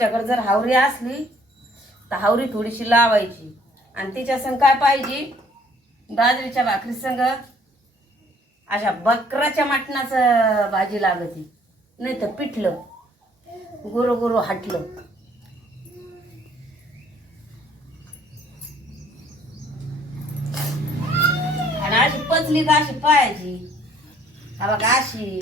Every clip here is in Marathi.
तुमच्याकडे जर हावरी असली तर हावरी थोडीशी लावायची. आणि तिच्या संग काय पाहिजे? बाजरीच्या भाकरी संग अशा बकराच्या मटणाचं भाजी लागते. नाही तर पिठलं. गुरु गुरु हाटलं. आणि अशी पचली का अशी पायाची हा बघा अशी.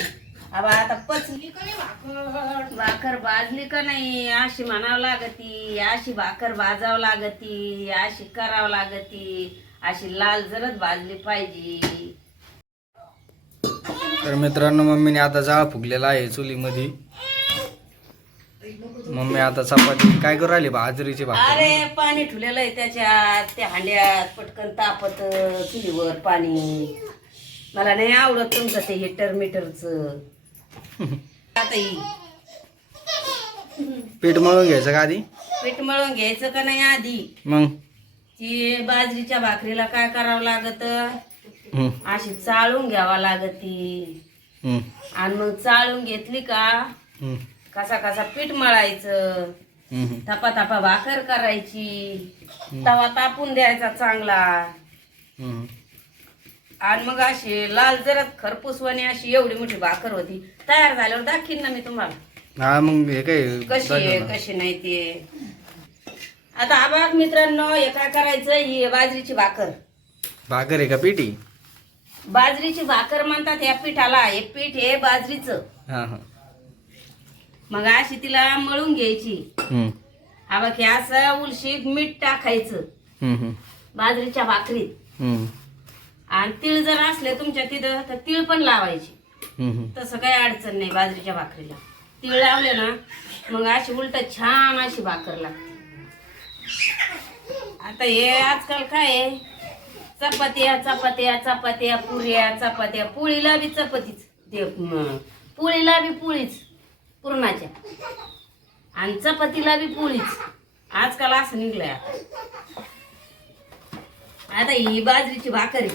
बघा आता पचली का नाही भाकर? भाकर भाजली का नाही? अशी म्हणावं लागती अशी भाकर भाजावं लागती अशी करावं लागती अशी लाल जरच भाजली पाहिजे. तर मित्रांनो मम्मीने आता जाळ फुगलेला आहे चुलीमध्ये. मम्मी आता चपाती काय करू राहिली बाजरीची भाकर? अरे पाणी ठेवलेलं आहे त्याच्यात त्या हांड्यात पटकन तापत चुलीवर पाणी. मला नाही आवडत तुमचं ते हिटर मीटरच आता पीठ मळून घ्यायचं का आधी? पीठ मळून घ्यायचं का नाही आधी? मग? ती बाजरीच्या भाकरीला काय करावं लागत? हम्म, अशी चाळून घ्यावा लागती. हम्म, आणि मग चाळून घेतली का? हम्म, कसा कसा पीठ मळायचं? हम्म, थापा थापा भाकर करायची. तवा तापून द्यायचा चांगला. हम्म. आणि मग अशी लाल जरत खरपूसवाणी अशी एवढी मोठी भाकर होती. तयार झाल्यावर दाखीन ना मी तुम्हाला. हा मग हे काय कशी आहे दाखव ना. कशी नाही ते आता आबाग मित्रांनो हे काय करायचं? ही बाजरीची भाकर. भाकर आहे का पिठी बाजरीची भाकर म्हणतात या पिठाला. हे पीठ हे बाजरीचं. हा हा. मग अशी तिला मळून घ्यायची. हम्म, बघ हे असं उलशीत मीठ टाकायचं. हम्म, हम्म, बाजरीच्या भाकरीत. हम्म, आणि तीळ जर असले तुमच्या तिथं तर तीळ पण लावायची. तसं काही अडचण नाही बाजरीच्या भाकरीला. तीळ लावले ना मग अशी उलट छान अशी भाकर लागते. आता हे आजकाल काय आहे? चपात्या चपात्या चपात्या पुऱ्या चपात्या. पोळीला बी चपातीच. ते पोळीला बी पोळीच पुरणाच्या. आणि चपातीला बी पोळीच. आजकाल असं निघलंय आता. आता ही बाजरीची भाकर.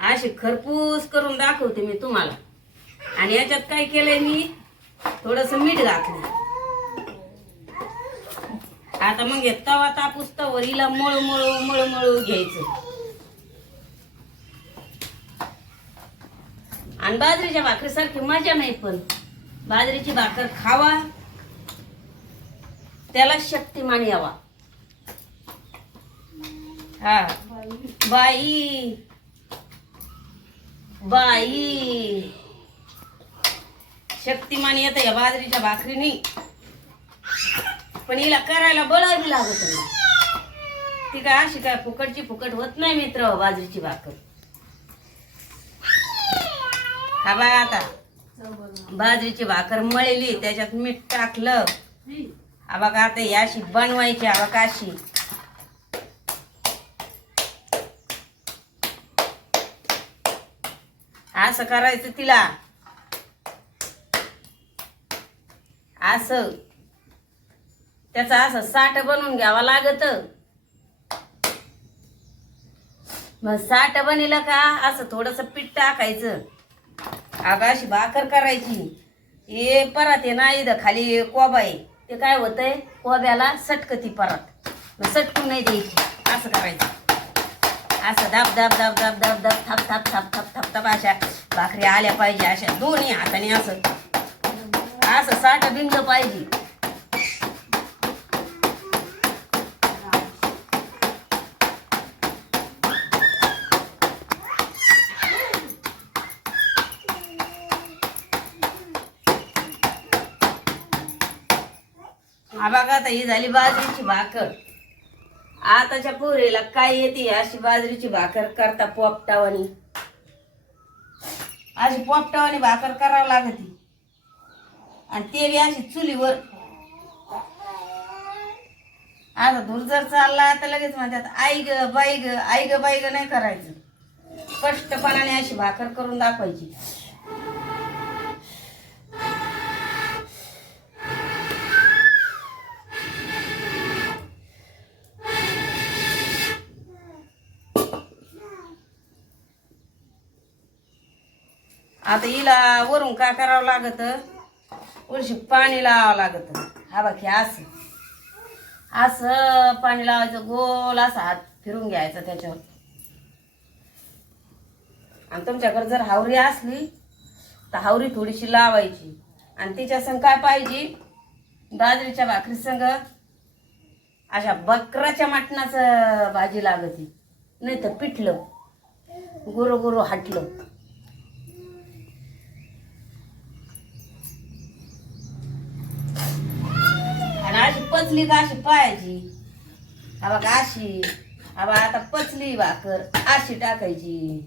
अशी खरपूस करून दाखवते मी तुम्हाला. आणि याच्यात काय केलंय मी? थोडस मीठ घातलं. आता मग हे तवा तापूस तवर हिला मळू मळू मळू मळू घ्यायचं. आणि बाजरीच्या भाकरीसारखी मजा नाही पण. बाजरीची भाकर खावा. त्याला शक्तिमान यावा. हा. बाई. बाई. शक्तिमान येत या बाजरीच्या भाकरीनी. पण हिला करायला बळावी लागत ती काय अशी काय फुकटची फुकट होत नाही मित्र बाजरीची भाकर. हा बाय आता. बाजरीची भाकर मळली त्याच्यात मीठ टाकलं. हा बघा आता याशी अशी बनवायची हा बघा असं करायचं तिला. असं. त्याचा असं साठ बनवून घ्यावा लागत. मग साठ बनिलं का? असं थोडस पीठ टाकायचं. आता अशी भाकर करायची. हे परत ये ना इथं खाली कोबा आहे. ते काय होतंय? कोब्याला सटकती परत. मग सटकून नाही द्यायची. असं करायचं. असं दाब दाब दाब दाब दाब दाब थाप थाप थाप थाप थाप थाप अशा भाकरी आल्या पाहिजे अशा दोन्ही हाताने असं असं साठ बिंगलं पाहिजे हा बघा आता ही झाली बाजरीची भाकर आताच्या पोरीला काय येते अशी बाजरीची भाकर करता पोपटावानी. अशी पोपटावानी भाकर करावं लागते. आणि ते बी अशी चुलीवर. आता धूर जर चालला तर लगेच म्हणतात आई ग बाई ग आई ग बाई ग नाही करायचं. स्पष्टपणाने अशी भाकर करून दाखवायची. आता हिला वरून काय करावं लागत? उलशी पाणी लावावं लागत. हा बाकी असं. असं पाणी लावायचं गोल असा हात फिरून घ्यायचा त्याच्यावर. आणि तुमच्याकडे जर हावरी असली तर हावरी थोडीशी लावायची. आणि तिच्या संग काय पाहिजे? बाजरीच्या भाकरी संग अशा बकराच्या मटणाचं भाजी लागते. नाही तर पिठलं. गुरु गुरु हाटलं आणि अशी पचली का अशी पायाची? हा बघा अशी. हा आता पचली भाकर. अशी टाकायची.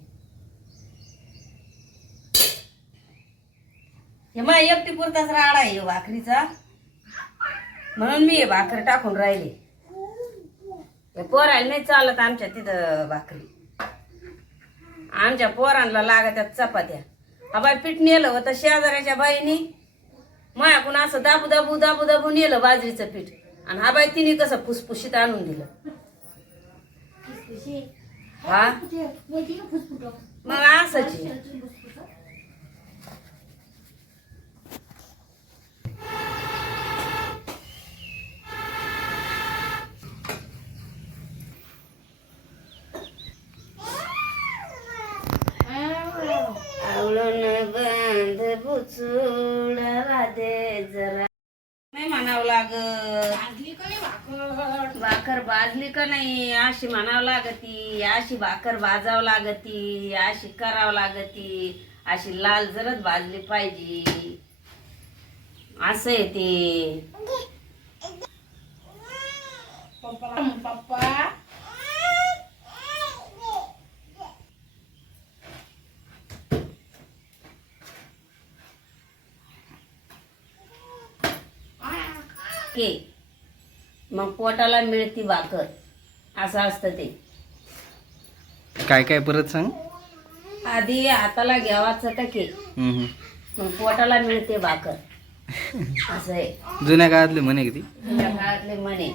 हे मग एकटी पुरताच राडा आहे भाकरीचा. म्हणून मी हे भाकर टाकून राहिले. हे पोरायला नाही चालत आमच्या तिथं भाकरी. आमच्या पोरांना लागत्यात चपात्या. हा बाई पीठ नेलं होतं शेजाऱ्याच्या बाईनी. मायाकून असं दाबू दाबू दाबू दाबू नेलं बाजरीचं पीठ. आणि हा बाई तिने कसं फुसफुशीत आणून दिलं. हा? मग. आवळून बंद बुचुडा दे जरा. नाही म्हणावं लागत. भाकर भाजली का नाही? अशी म्हणावं लागती अशी भाकर भाजावं लागती अशी करावं लागती अशी लाल जरच भाजली पाहिजे. असं आहे ते. पप्पा. के मग पोटाला मिळती भाकर असं असतं ते. काय काय परत सांग? आधी हाताला घ्यावा चटके हम्म, हम्म. मग पोटाला मिळते भाकर असं आहे. जुन्या काळातले म्हणे किती? जुन्या काळातले म्हणे.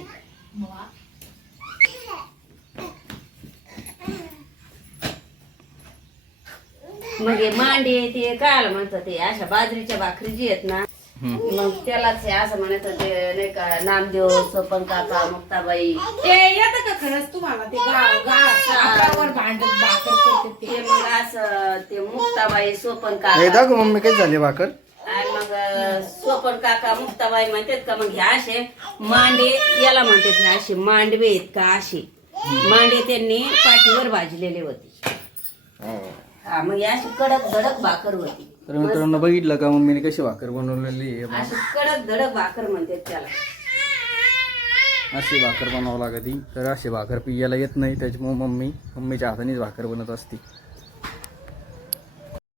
मग हे मांडे ते काय म्हणतात ते अशा बाजरीच्या भाकरी जी आहेत ना मग त्यालाच हे असं म्हणत होते नाही का नामदेव सोपन काका मुक्ताबाई. ते येतं का खरंच तुम्हाला? ते गा- गा- आपल्यावर भांडत भाकर करते ते. ते मग असं ते मुक्ताबाई सोपन हे काका दाखव मम्मी काय झाली भाकर? आणि मग सोपन काका मुक्ताबाई म्हणतात का मग ह्या असे मांडे याला म्हणतात ह्या असे मांडवे आहेत का असे. मांडे त्यांनी पाठीवर भाजलेले होते. हा. मग या अशी कडक धडक भाकर होती. तर मित्रांनो बघितलं का मम्मीने कशी भाकर बनवलेली आहे? अशी कडक धडक भाकर म्हणतात त्याला. अशी भाकर बनवावं लागती. तर अशी भाकर पियाला येत नाही त्याच्यामुळे मम्मी मम्मीच्या हातानेच भाकर बनत असते.